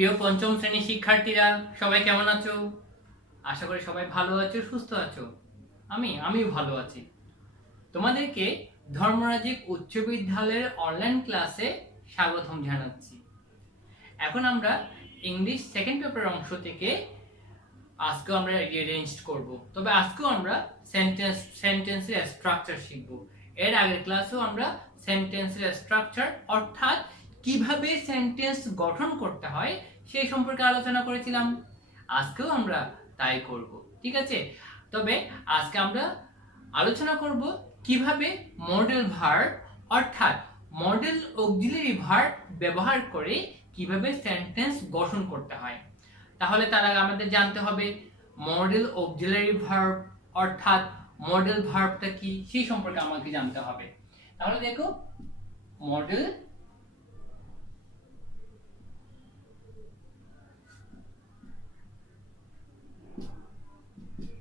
প্রিয় পঞ্চম শ্রেণীর শিক্ষার্থীরা সবাই কেমন আছো? আশা করি সবাই ভালো আছো, সুস্থ আছো। আমিও ভালো আছি। তোমাদেরকে ধর্মরাজিক উচ্চ বিদ্যালয়ের অনলাইন ক্লাসে স্বাগতম জানাচ্ছি। এখন আমরা ইংলিশ সেকেন্ড পেপার অংশ থেকে আজকেও আমরা রিঅ্যারেঞ্জ করব। তবে আজকেও আমরা সেন্টেন্সের স্ট্রাকচার শিখব। এর আগের ক্লাসেও আমরা সেন্টেন্সের স্ট্রাকচার অর্থাৎ কিভাবে সেন্টেন্স গঠন করতে হয় সেই সম্পর্কে আলোচনা করেছিলাম। আজকেও আমরা তাই করব, ঠিক আছে? তবে আজকে আমরা আলোচনা করব কিভাবে মডেল ভার্ব অর্থাৎ মডেল অক্সিলারি ভার্ব ব্যবহার করে কিভাবে সেন্টেন্স গঠন করতে হয়। তাহলে তার আগে আমাদের জানতে হবে মডেল অক্সিলারি ভার্ব অর্থাৎ মডেল ভার্বটা কি সেই সম্পর্কে আমাকে জানতে হবে। তাহলে দেখো, মডেল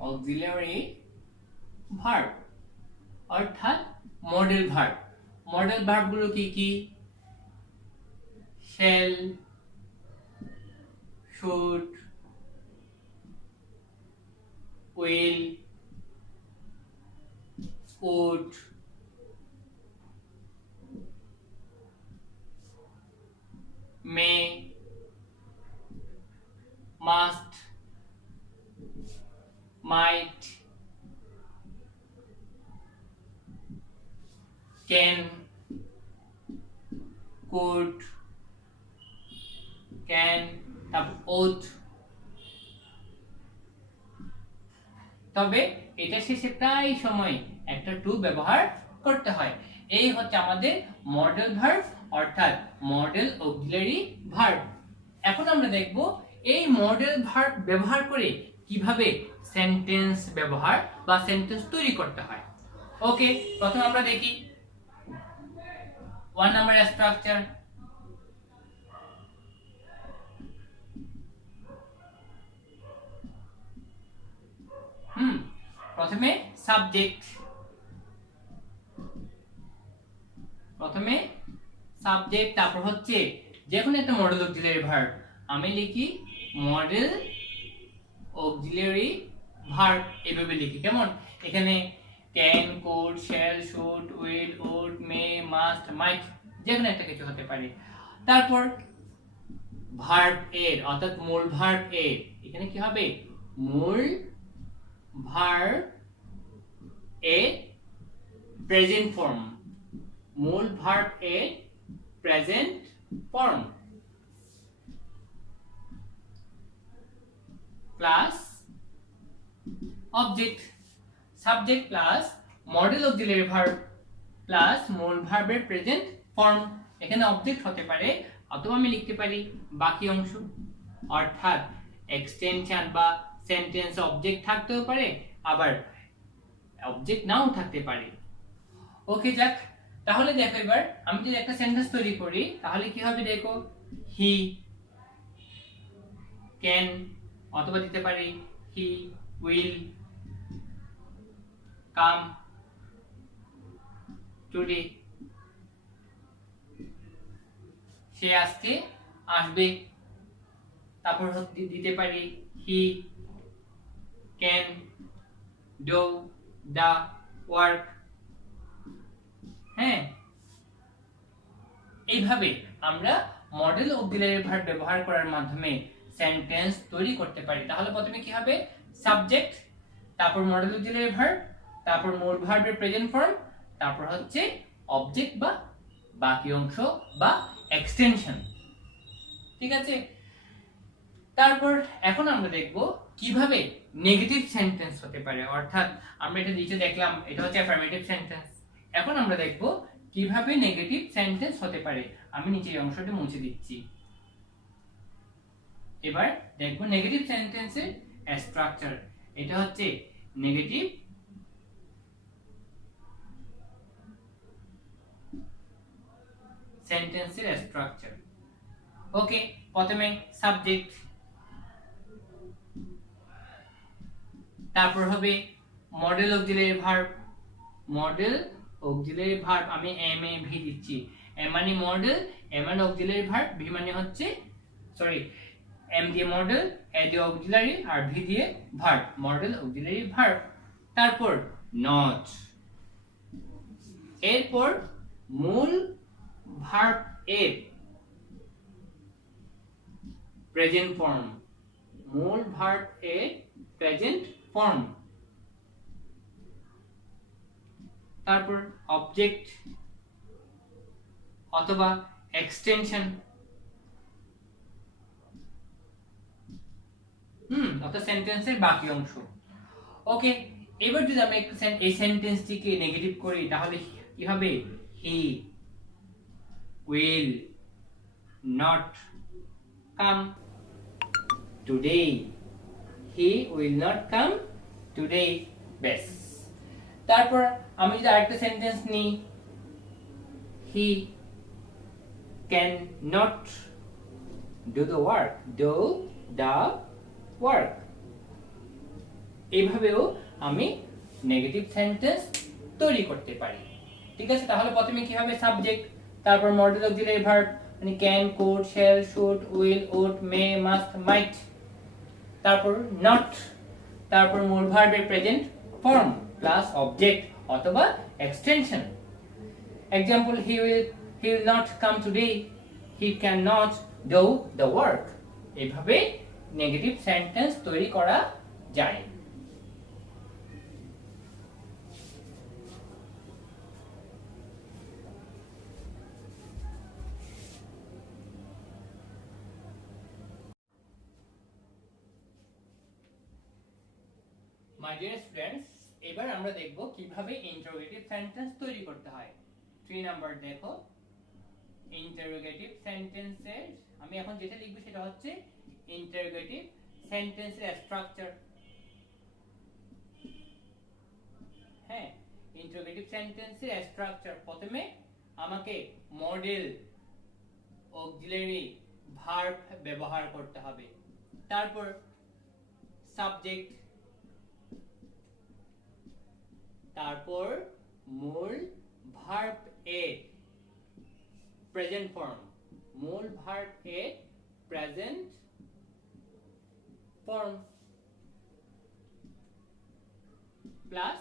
অক্সিলারি ভার্ব অর্থাৎ মডেল ভার্ব। মডেল ভার্বগুলো কি কি? Shall, should, will, would, may, must, might, can, could, can, ought। তবে এটা শেষে প্রায় সময় একটা টু ব্যবহার করতে হয়। এই হচ্ছে আমাদের মডেল ভার্ব অর্থাৎ মডেল অক্সিলারি ভার্ব। এখন আমরা দেখব এই মডেল ভার্ব ব্যবহার করে কিভাবে সেন্টেন্স ব্যবহার বা সেন্টেন্স তৈরি করতে হয়। ওকে, প্রথমে আমরা দেখি 1 নাম্বার স্ট্রাকচার। প্রথমে সাবজেক্ট, তারপর হচ্ছে যে কোনো একটা মডেল অক্সিলারি ভার্ব। আমি লিখি মডেল অক্সিলারি ভার্ব, এভাবে লিখি। কেমন? এখানে can, could, shall, should, will, would, may, must, might, যে কোনো একটা কিছু হতে পারে। তারপর ভার্ব এর অর্থাৎ মূল ভার্ব এর, এখানে কি হবে? মূল ভার্ব এর প্রেজেন্ট ফর্ম, মূল ভার্ব এর present form plus object, subject plus model auxiliary verb plus মূল ভার্বের প্রেজেন্ট ফর্ম। এখানে অবজেক্ট হতে পারে অথবা আমি লিখতে পারি বাকি অংশ, অর্থাৎ এক্সটেনশন বা সেন্টেন্স অবজেক্ট থাকতেও পারে, আবার অবজেক্ট নাও থাকতে পারে। ওকে, যাক, তাহলে দেখো এবার আমি যদি একটা সেন্টেন্স তৈরি করি তাহলে কি হবে দেখো। হি ক্যান অথবা দিতে পারি হি উইল কাম টুডে, সে আজকে আসবে। তারপর দিতে পারি he can do the work. হ্যাঁ, এইভাবে আমরা মডেল অক্সিলারি ভার্ব ব্যবহার করার মাধ্যমে সেন্টেন্স তৈরি করতে পারি। তাহলে প্রথমে কি হবে? সাবজেক্ট, তারপর মডেল অক্সিলারি ভার্ব, তারপর মূল ভার্বের প্রেজেন্ট ফর্ম, তারপর হচ্ছে অবজেক্ট বা বাকি অংশ বা এক্সটেনশন। ঠিক আছে? তারপর এখন আমরা দেখব কিভাবে নেগেটিভ সেন্টেন্স হতে পারে, অর্থাৎ আমরা এটা নিচে দেখলাম এটা হচ্ছে অ্যাফার্মেটিভ সেন্টেন্স। এখন আমরা দেখব কিভাবে নেগেটিভ সেন্টেন্স হতে পারে। আমি নিচে এই অংশটি মুছে দিচ্ছি। এবার দেখব নেগেটিভ সেন্টেন্সের স্ট্রাকচার। এটা হচ্ছে নেগেটিভ সেন্টেন্সের স্ট্রাকচার। ওকে, প্রথমে সাবজেক্ট, তারপর হবে modal auxiliary verb, model auxiliary verb আমি এম এ ভি দিচ্ছি। এম মানে মডেল, এম মানে অক্সিলারি ভার্ব, ভি মানে হচ্ছে এম দিয়ে মডেল, এ দিয়ে অক্সিলারি আর ভি দিয়ে ভার্ব, মডেল অক্সিলারি ভার্ব। তারপর নট, এরপর মূল ভার্ব এর প্রেজেন্ট ফর্ম, মূল ভার্ব এর প্রেজেন্ট ফর্ম। তারপর অবজেক্ট অথবা এক্সটেনশন, অর্থাৎ সেন্টেন্সের বাকি অংশ। ওকে, এবার যদি আমরা এই সেন্টেন্সটিকে নেগেটিভ করি তাহলে কি হবে? He will not come today, he will not come today. বেস। তারপর আমি যদি আরেকটা সেন্টেন্স নিই, he can not do the work, do the work. এইভাবেও আমি নেগেটিভ সেন্টেন্স তৈরি করতে পারি। ঠিক আছে, তাহলে প্রথমে কি হবে? সাবজেক্ট, তারপর মডেল অক্সিলারি ভার্ব মানে can, could, shall, should, will, would, may, must, might. তারপর নট, তারপর মূল ভার্বের প্রেজেন্ট ফর্ম প্লাস অবজেক্ট অথবা extension. Example, he will not come today, he can not do the work. এইভাবে negative sentence তৈরি করা যায়। মাই ডিয়ার স্টুডেন্টস, এবার আমরা দেখব কিভাবে ইন্টারোগেটিভ সেন্টেন্স তৈরি করতে হয়। 3 নাম্বার দেখো, ইন্টারোগেটিভ সেন্টেন্সের আমি এখন যেটা লিখব সেটা হচ্ছে ইন্টারোগেটিভ সেন্টেন্সের স্ট্রাকচার। হ্যাঁ, ইন্টারোগেটিভ সেন্টেন্সের স্ট্রাকচার। প্রথমে আমাকে মডেল অক্সিলারি ভার্ব ব্যবহার করতে হবে, তারপর সাবজেক্ট, তারপর মূল ভার্ব এর প্রেজেন্ট ফর্ম, মূল ভার্ব এর প্রেজেন্ট ফর্ম প্লাস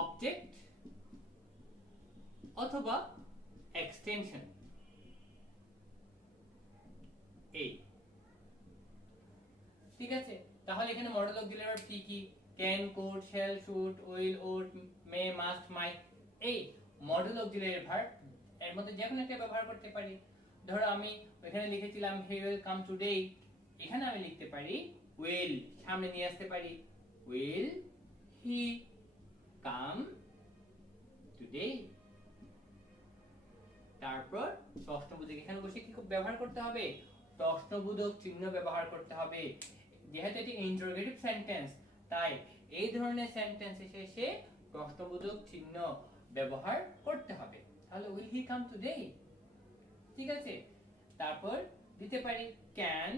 অবজেক্ট অথবা এক্সটেনশন। এই ঠিক আছে, তাহলে এখানে মডেল অক্সিলারি ভার্ব কি কি? Can, could, shall, should, will, would, may, must, might. এই মডেল অক্সিলারি ভার্ব এর মধ্যে যে কোনো একটা ব্যবহার করতে পারি। ধরো আমি এখানে লিখেছিলাম হি উইল কাম টুডে, এখানে আমি লিখতে পারি উইল, সামনে নিয়ে আসতে পারি উইল হি কাম টুডে। তারপর প্রশ্নবোধক, এখানে বসে কি ব্যবহার করতে হবে? প্রশ্নবোধক চিহ্ন ব্যবহার করতে হবে। যেহেতু এটি ইন্টারোগেটিভ সেন্টেন্স, তাই এই ধরনের সেন্টেন্স শেষে প্রশ্নবোধক চিহ্ন ব্যবহার করতে হবে। তাহলে উইল হি কাম টুডে, ঠিক আছে। তারপর দিতে পারি can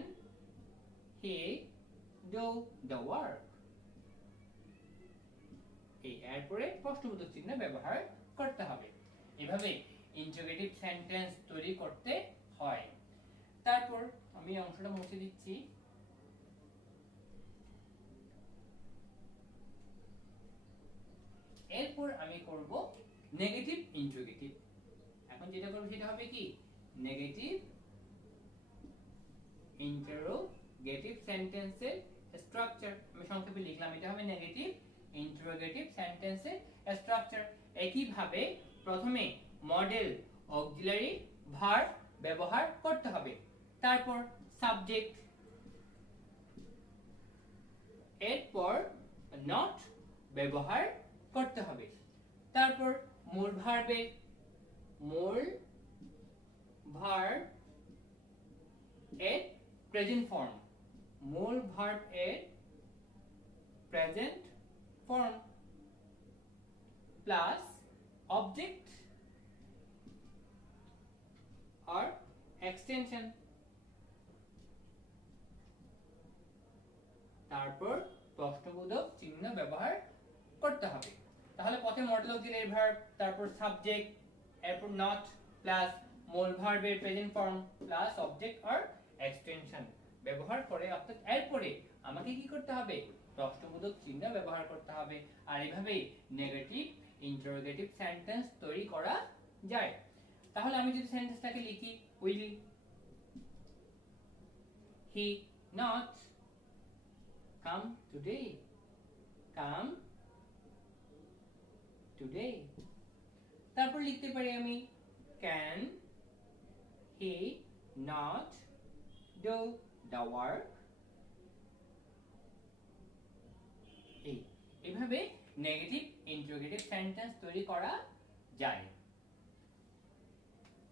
he do the work, এই এরপরে প্রশ্নবোধক চিহ্ন ব্যবহার করতে হবে। এভাবে ইন্টারোগেটিভ সেন্টেন্স তৈরি করতে হয়। তারপর আমি অংশটা মুছে দিচ্ছি। এরপর আমি করব নেগেটিভ ইন্টারোগেটিভ। এখন যেটা করব সেটা হবে কি? নেগেটিভ ইন্টারোগেটিভ সেন্টেন্সের স্ট্রাকচার। আমি সংক্ষেপে লিখলাম, এটা হবে নেগেটিভ ইন্টারোগেটিভ সেন্টেন্সের স্ট্রাকচার। একই ভাবে প্রথমে মডেল অক্সিলারি ভার্ব ব্যবহার করতে হবে, তারপর সাবজেক্ট, এরপর নট ব্যবহার করতে হবে, তারপর মূল ভার্ব এর প্রেজেন্ট ফর্ম, মূল ভার্ব এর প্রেজেন্ট ফর্ম প্লাস অবজেক্ট আর এক্সটেনশন। তারপর প্রশ্নবোধক চিহ্ন ব্যবহার করতে হবে। তাহলে প্রথমে মডেল অক্সিলারি ভার্ব, তারপর সাবজেক্ট, এরপর নট প্লাস মূল ভার্বের প্রেজেন্ট ফর্ম প্লাস অবজেক্ট আর এক্সটেনশন ব্যবহার করে অর্থাৎ এরপরে আমাকে কি করতে হবে প্রশ্নবোধক চিহ্ন ব্যবহার করতে হবে আর এভাবেই নেগেটিভ ইন্টারোগেটিভ সেন্টেন্স তৈরি করা যায় তাহলে আমি যদি সেন্টেন্সটাকে লিখি will he not come today তারপর লিখতে পারি আমি can he not do the work এইভাবে নেগেটিভ ইন্টারোগেটিভ সেন্টেন্স তৈরি করা যায়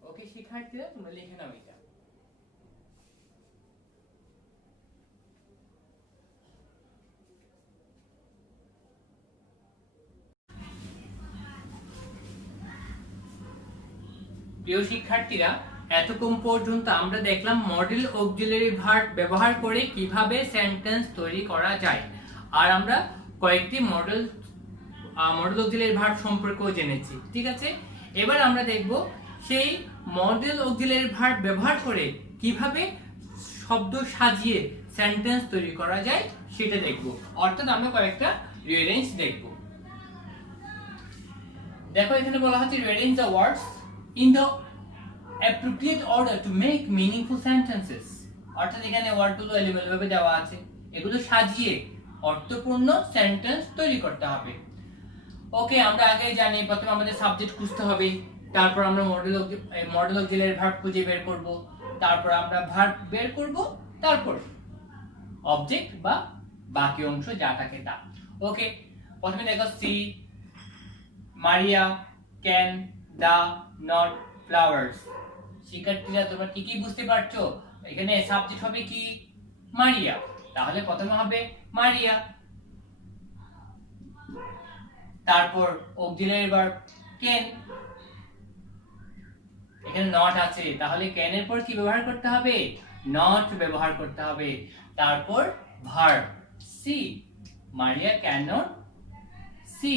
ওকে শিক্ষার্থীরা তোমরা লিখে নাও এটা প্রিয় শিক্ষার্থীরা এতক্ষণ পর্যন্ত আমরা দেখলাম মডেল অক্সিলারি ভার্ব ব্যবহার করে কিভাবে সেন্টেন্স তৈরি করা যায় আর আমরা কয়েকটি মডেল অক্সিলারি ভার্ব সম্পর্কেও জেনেছি ঠিক আছে এবার আমরা দেখব সেই মডেল অক্সিলারি ভার্ব ব্যবহার করে কিভাবে শব্দ সাজিয়ে সেন্টেন্স তৈরি করা যায় সেটা দেখব অর্থাৎ আমরা কয়েকটা রিঅ্যারেঞ্জ দেখব দেখো এখানে বলা হচ্ছে rearrange the words in the appropriate order to make meaningful sentences অর্থাৎ এখানে ওয়ার্ডগুলো এলিমেন্ট ভাবে দেওয়া আছে এগুলো সাজিয়ে অর্থপূর্ণ সেন্টেন্স তৈরি করতে হবে ওকে আমরা আগে জানি প্রথমে আমাদের সাবজেক্ট খুঁজতে হবে তারপর আমরা মডেল অক্সিলারি ভার্ব খুঁজে বের করব তারপর আমরা ভার্ব বের করব তারপর অবজেক্ট বা বাকি অংশ যা থাকে তা ওকে প্রথমে দেখো see Maria can the not flowers শিক্ষার্থীরা তোমরা কি কি বুঝতে পারছো এখানে সাবজেক্ট হবে কি মারিয়া তাহলে প্রথমে হবে মারিয়া তারপর অক্সিলারি ভার্ব ক্যান এখানে নট আছে তাহলে ক্যান এর পর কি ব্যবহার করতে হবে নট ব্যবহার করতে হবে তারপর verb see Maria can not see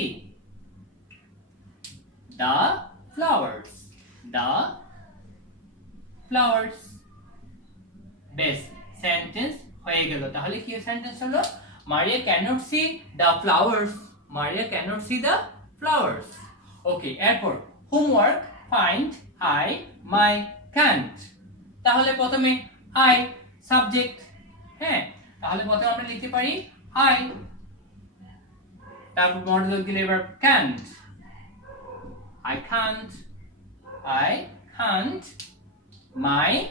the flowers বেশ সেন্টেন্স হয়ে গেল তাহলে কি সেন্টেন্স হলো মারিয়া cannot see the flowers ওকে এরপর homework find I my can't তাহলে প্রথমে I সাবজেক্ট হ্যাঁ তাহলে প্রথমে আমরা লিখতে পারি I তারপর modal auxiliary verb can't I can't my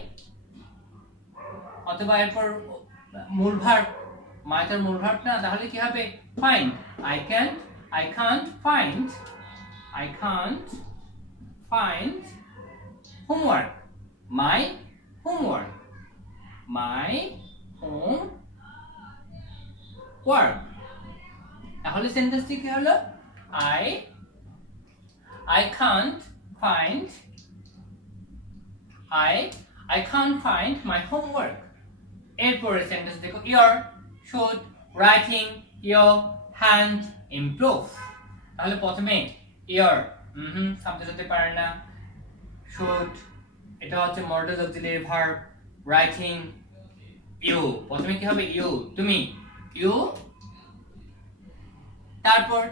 অথবা এরপর মূল ভার্ব my তার মূল ভার্ব না তাহলে কি হবে find I can't find homework my homework তাহলে সেন্টেন্সটি কি হলো I can't find my homework এরপরে সেন্টেন্স দেখো your should writing your hand improve তাহলে প্রথমে your সাবজেক্ট হতে পারে না should এটা হচ্ছে model auxiliary verb writing you প্রথমে কি হবে you তুমি you তারপর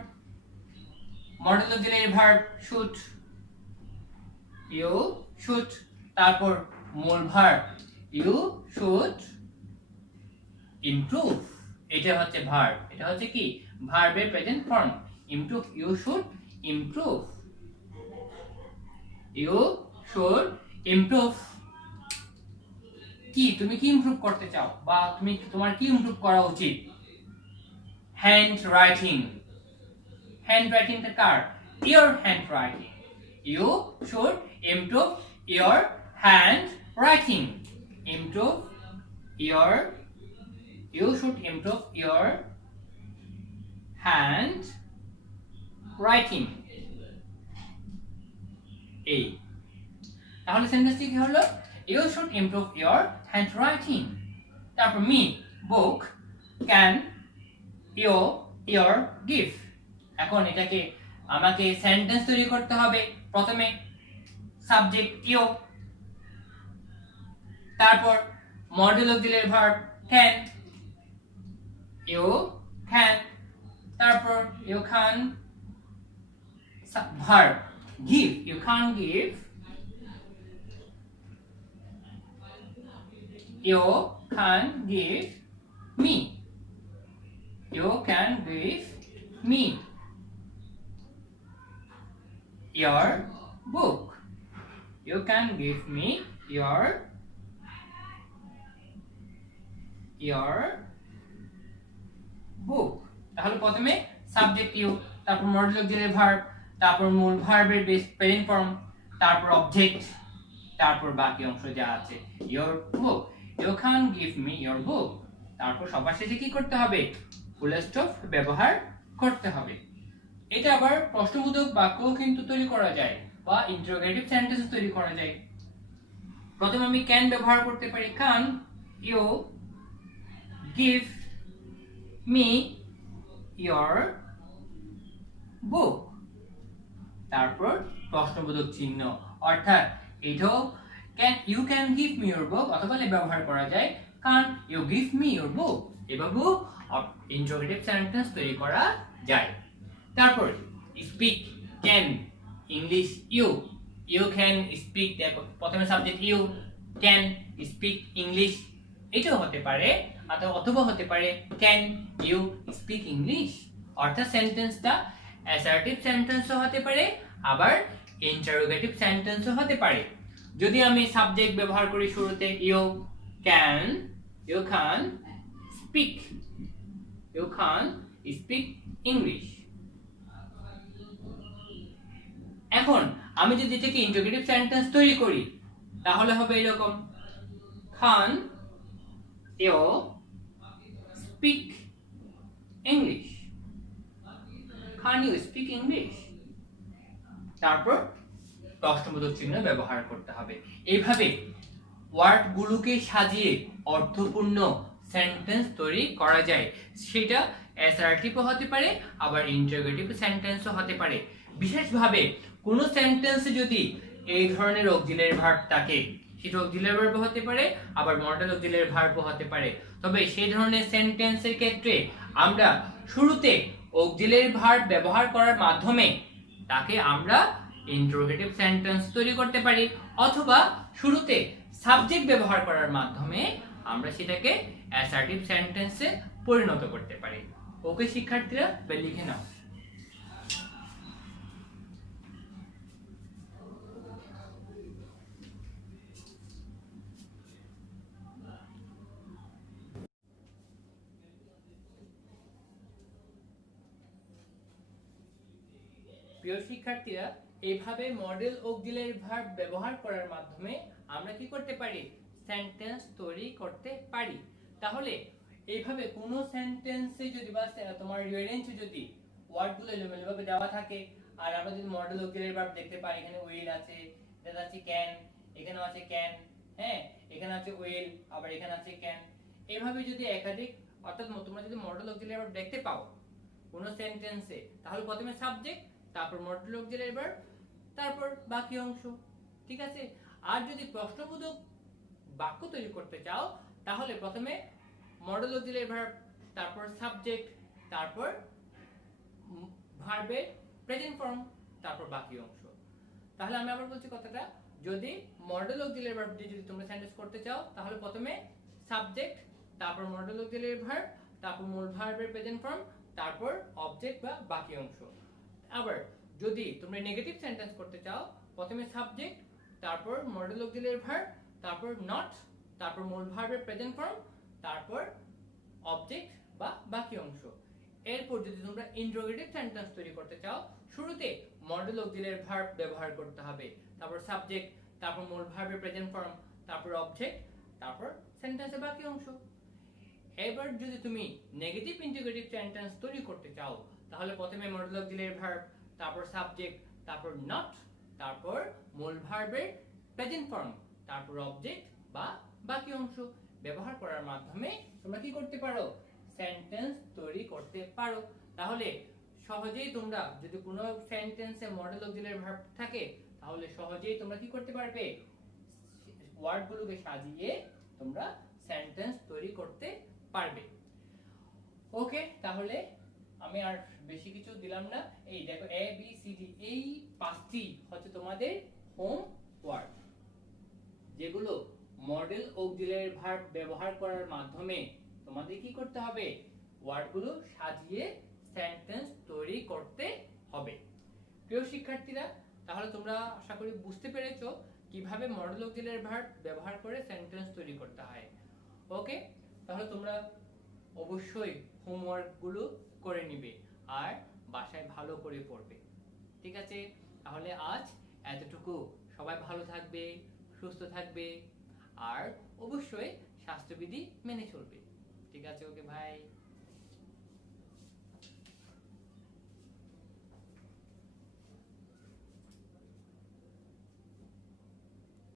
modal auxiliary verb should you should তারপর মূল ভার্ব you should improve এটা হচ্ছে ভার্ব এটা হচ্ছে কি ভার্বের present form improve you should improve কি তুমি কি ইমপ্রুভ করতে চাও বা তোমার কি ইমপ্রুভ করা উচিত হ্যান্ড রাইটিং টা কার your handwriting you should improve your handwriting you should improve your handwriting এই তাহলে সেন্টেন্সটি কি হলো you should improve your handwriting তারপর me book can your give এখন এটাকে আমাকে সেন্টেন্স তৈরি করতে হবে প্রথমে সাবজেক্ট you তারপর modal auxiliary verb can, you can. তারপর you can verb give, you can give, you can give me, you can give me your book, you can give me your book। তাহলে প্রথমে subject you, তারপর modal auxiliary verb, তারপর মূল ভার্বের base present form, তারপর object, তারপর বাকি অংশ যা আছে your book, you can give me your book। তারপর সবার শেষে কি করতে হবে? ফুল স্টপ ব্যবহার করতে হবে। এটা আবার প্রশ্নবোধক বাক্যও কিন্তু তৈরি করা যায় বা ইন্টারোগেটিভ সেন্টেন্স তৈরি করা যায়। প্রথমে আমি ক্যান ব্যবহার করতে পারি, can you give me your book, তারপর প্রশ্নবোধক চিহ্ন, অর্থাৎ এটাও you can give me your book অথবা ব্যবহার করা যায় can you give me your book, এভাবেও ইন্টারোগেটিভ সেন্টেন্স তৈরি করা যায়। তারপর speak can English you, you can speak, দেখো প্রথমে subject you, can speak English, এটাও হতে পারে অথবা হতে পারে ক্যান ইউ স্পিক ইংলিশ, অর্থাৎ সেন্টেন্সটা অ্যাসার্টিভ সেন্টেন্সও হতে পারে আবার ইন্টারোগেটিভ সেন্টেন্সও হতে পারে। যদি আমি সাবজেক্ট ব্যবহার করি শুরুতে you can speak, you can speak English. এখন আমি যদি এটাকে ইন্টারোগেটিভ সেন্টেন্স তৈরি করি তাহলে হবে এরকম, can you speak English, can you speak English, তারপর প্রশ্নবোধক চিহ্ন ব্যবহার করতে হবে। এইভাবে ওয়ার্ডগুলোকে সাজিয়ে অর্থপূর্ণ সেন্টেন্স তৈরি করা যায়। সেটা অ্যাসার্টিভও হতে পারে আবার ইন্টারোগেটিভ সেন্টেন্সও হতে পারে। বিশেষভাবে কোনো সেন্টেন্সে যদি এই ধরনের অক্সিলারি ভার্ব থাকে, সেটা অক্সিলারি ভার্ব হতে পারে আবার মডেল অক্সিলারি ভার্ব হতে পারে, তবে সেই ধরনের সেন্টেন্সের ক্ষেত্রে আমরা শুরুতে অক্সিলারি ভার্ব ব্যবহার করার মাধ্যমে তাকে আমরা ইন্টারোগেটিভ সেন্টেন্স তৈরি করতে পারি, অথবা শুরুতে সাবজেক্ট ব্যবহার করার মাধ্যমে আমরা সেটাকে অ্যাসার্টিভ সেন্টেন্সে পরিণত করতে পারি। ওকে শিক্ষার্থীরা, লিখে নাও। প্রিয় শিক্ষার্থীরা, এইভাবে মডেল অক্সিলারি ভার্ব ব্যবহার করার মাধ্যমে আমরা কি করতে পারি? সেন্টেন্স তৈরি করতে পারি। তাহলে এইভাবে কোনো সেন্টেন্সে যদি বা তোমার রিয়ারেঞ্জে যদি ওয়ার্ডগুলো এলোমেলোভাবে দেওয়া থাকে আর আমরা যদি মডেল অক্সিলারি ভার্ব দেখতে পাই, এখানে উইল আছে, এটা আছে ক্যান, এখানেও আছে ক্যান, হ্যাঁ এখানে আছে উইল, আবার এখানে আছে ক্যান, এইভাবে যদি একাধিক, অর্থাৎ তোমরা যদি মডেল অক্সিলারি ভার্ব দেখতে পাও কোনো সেন্টেন্সে, তাহলে প্রথমে সাবজেক্ট, তারপর মডেল অক্সিলারি ভার্ব, তারপর বাকি অংশ, ঠিক আছে? আর যদি প্রশ্নবোধক বাক্য তৈরি করতে চাও তাহলে প্রথমে মডেল অক্সিলারি ভার্ব, তারপর সাবজেক্ট, তারপর ভার্বের প্রেজেন্ট ফর্ম, তারপর বাকি অংশ। তাহলে আমি আবার বলছি কথাটা, যদি মডেল অক্সিলারি ভার্ব দিয়ে যদি তোমরা সেন্টেন্স করতে চাও তাহলে প্রথমে সাবজেক্ট, তারপর মডেল অক্সিলারি ভার্ব, তারপর মূল ভার্বের প্রেজেন্ট ফর্ম, তারপর অবজেক্ট বা বাকি অংশ। আবার যদি তোমরা নেগেটিভ সেন্টেন্স করতে চাও প্রথমে সাবজেক্ট, তারপর মডেল অক্সিলারি ভার্ব, তারপর নট, তারপর মূল ভার্বের প্রেজেন্ট ফর্ম, তারপর অবজেক্ট বা বাকি অংশ। এরপর যদি তোমরা ইন্টারোগেটিভ সেন্টেন্স তৈরি করতে চাও শুরুতে মডেল অক্সিলারি ভার্ব ব্যবহার করতে হবে, তারপর সাবজেক্ট, তারপর মূল ভার্বের প্রেজেন্ট ফর্ম, তারপর অবজেক্ট, তারপর সেন্টেন্সের বাকি অংশ। এবার যদি তুমি নেগেটিভ ইন্টারোগেটিভ সেন্টেন্স তৈরি করতে চাও তাহলে প্রথমে মডেল অক্সিলারি ভার্ব, তারপর সাবজেক্ট, তারপর নট, তারপর মূল ভার্বের প্রেজেন্ট ফর্ম, তারপর অবজেক্ট বা বাকি অংশ ব্যবহার করার মাধ্যমে তোমরা কি করতে পারো? সেন্টেন্স তৈরি করতে পারো। তাহলে সহজেই তোমরা যদি কোনো সেন্টেন্সে মডেল অক্সিলারি ভার্ব থাকে তাহলে সহজেই তোমরা কি করতে পারবে? ওয়ার্ডগুলোকে সাজিয়ে তোমরা সেন্টেন্স তৈরি করতে পারবে। ওকে, তাহলে আমি আর বেশি কিছু দিলাম না। এই দেখো এ বি সি ডি, এই 5টি হচ্ছে তোমাদের হোম ওয়ার্ক, যেগুলো মডেল অক্সিলারি ভার্ব ব্যবহার করার মাধ্যমে তোমাদের কি করতে হবে, ওয়ার্ডগুলো সাজিয়ে সেন্টেন্স তৈরি করতে হবে। প্রিয় শিক্ষার্থীরা, তাহলে তোমরা আশা করি বুঝতে পেরেছো কিভাবে মডেল অক্সিলারি ভার্ব ব্যবহার করে সেন্টেন্স তৈরি করতে হয়। ওকে, তাহলে তোমরা অবশ্যই হোমওয়ার্কগুলো করে নিবে আর বাসায় ভালো করে পড়বে। ঠিক আছে, তাহলে আজ এতটুকু। সবাই ভালো থাকবে, সুস্থ থাকবে আর অবশ্যই স্বাস্থ্যবিধি মেনে চলবে। ঠিক আছে, ওকে ভাই।